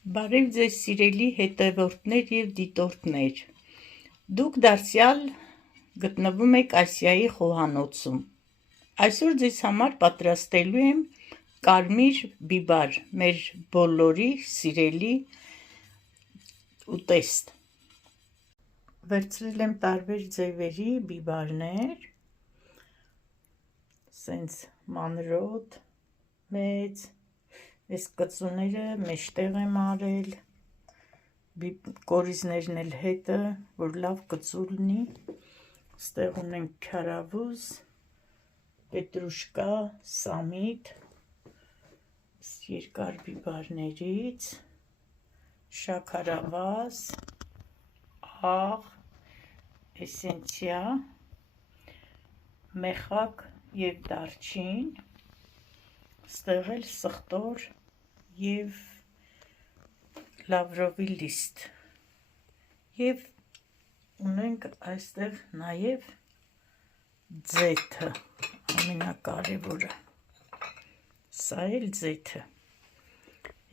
Բարև ձեզ սիրելի հետևորդներ և դիտորդներ, դուք դարձյալ գտնվում եք Ասիայի խոհանոցում, այսօր ձեզ համար պատրաստելու եմ կարմիր բիբար, մեր բոլորի սիրելի ուտեստ, վերցրել եմ տարբեր ձևերի բիբարներ, սենց մանրոտ, մեծ, այս կծուները մեջտեղ եմ արել, կորիզներն էլ հետը, որ լավ կծու լինի, ստեղ ունենք քյարավուզ, պետրուշկա, սամիտ, երկար բիբարներից, շաքարավազ, աղ, էսենցիա, մեխակ և դարչին, ստեղ էլ սխտոր և լավրովի լիստ և ունենք այստեղ նաև ձեթը, ամենակարևորը, սա էլ ձեթը,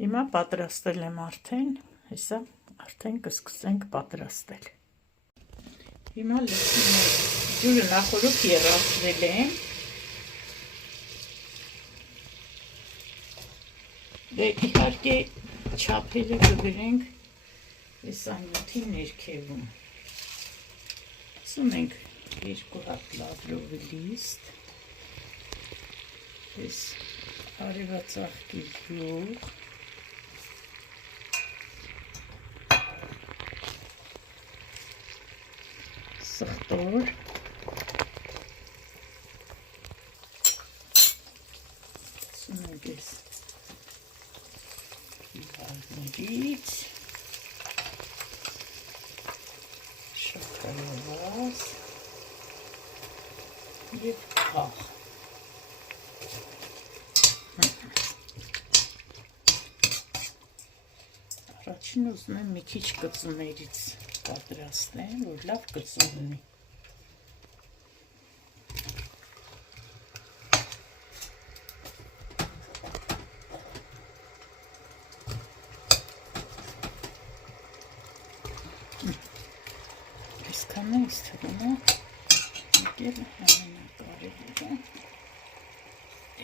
հիմա պատրաստել եմ արդեն, հեսա արդեն կսկսենք պատրաստել, հիմա լցնում եմ, ջուրը նախորդ եռացրել եմ, իհարկե չափերը կգրենք այս անյութի ներքևում, ունենք 2 հատ լավրովի լիստ, այս արևածաղկի յուղ, սխտոր, ունենք այս բիբարներից, շաքարավազ և աղ, առաջին ուզում եմ մի քիչ կծուներից պատրաստեմ, որ լավ կծու լինի, այսքան է ինձ թվում է, եկել ամենակարևորը,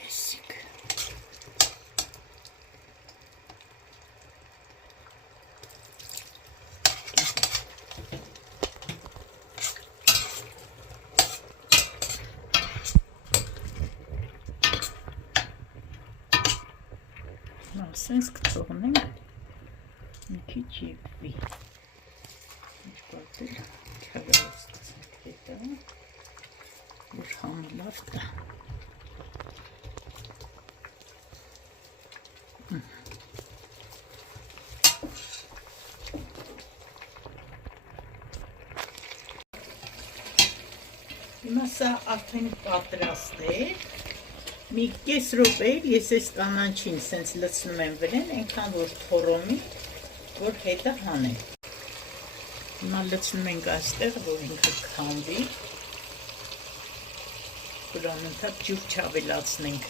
էսիկ, ասենց կթողնենք մի քիչ ևվի, պատել քյարավուզ կծենք հետը, որ համը լավ տա, հիմա սա արդեն պատրաստ է, մի կես րոպեով ես այս կանանչին սենց լցնում եմ վրեն, այնքան որ թորոմի, որ հետը հանեմ, հիմա լցնում ենք այստեղ, որ ինքը քանդվի, որ անընդհատ ջուր չավելացնենք,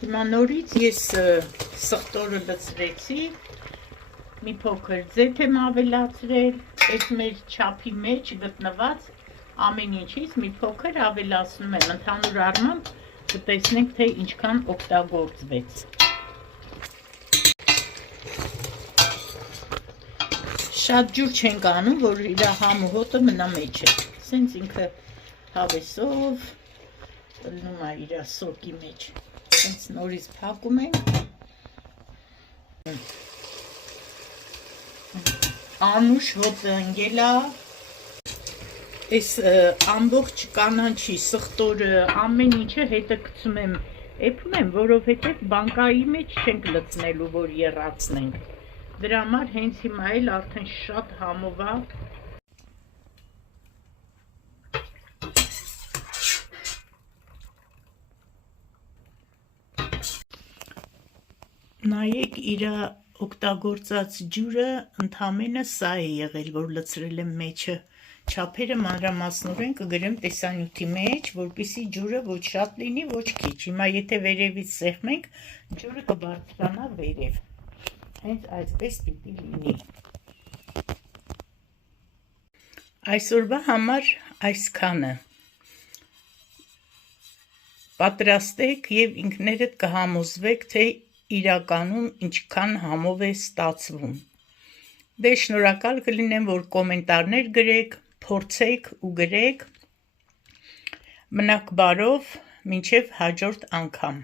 հիմա նորից ես սխտորը լցրեցի, մի փոքր ձեթ եմ ավելացրել, այս մեր չափի մեջ գտնված ամեն ինչից մի փոքր ավելացնում եմ, ընդհանուր առմամբ կտեսնենք, թե ինչքան օգտագործվեց, շատ ջուր չենք անում, որ իր համը հոտը մնա մեջը, սենց ինքը հավեսով լնում է իր սոկի մեջ, սենց նորից փակում ենք, անուշ հոտը ընգելա, այս ամբողջ կանանչի սխտորը ամեն ինչը հետը գցում եմ, էփում եմ, որովհետև բանկայի մեջ չենք լցնելու, որ եռացնենք, դրա համար հենց հիմա էլ արդեն շատ համով է, նայեք իր օգտագործած ջուրը ընդամենը սա է եղել, որ լցրել եմ մեջը Չափերը մանրամասնորեն կգրեմ տեսանյութի մեջ, որպեսզի ջուրը ոչ շատ լինի, ոչ քիչ։ Հիմա եթե վերևից սեղմենք, ջուրը կբարձրանա վերև։ Հենց այսպես պիտի լինի։ Այսօրվա համար այսքանը։ Պատրաստեք եւ ինքներդ կհամոզվեք, թե իրականում ինչքան համով է ստացվում։ Դե շնորհակալ կլինեմ, որ կոմենտարներ գրեք, փորձեք ու գրեք։ Մնաք բարով, մինչև հաջորդ անգամ։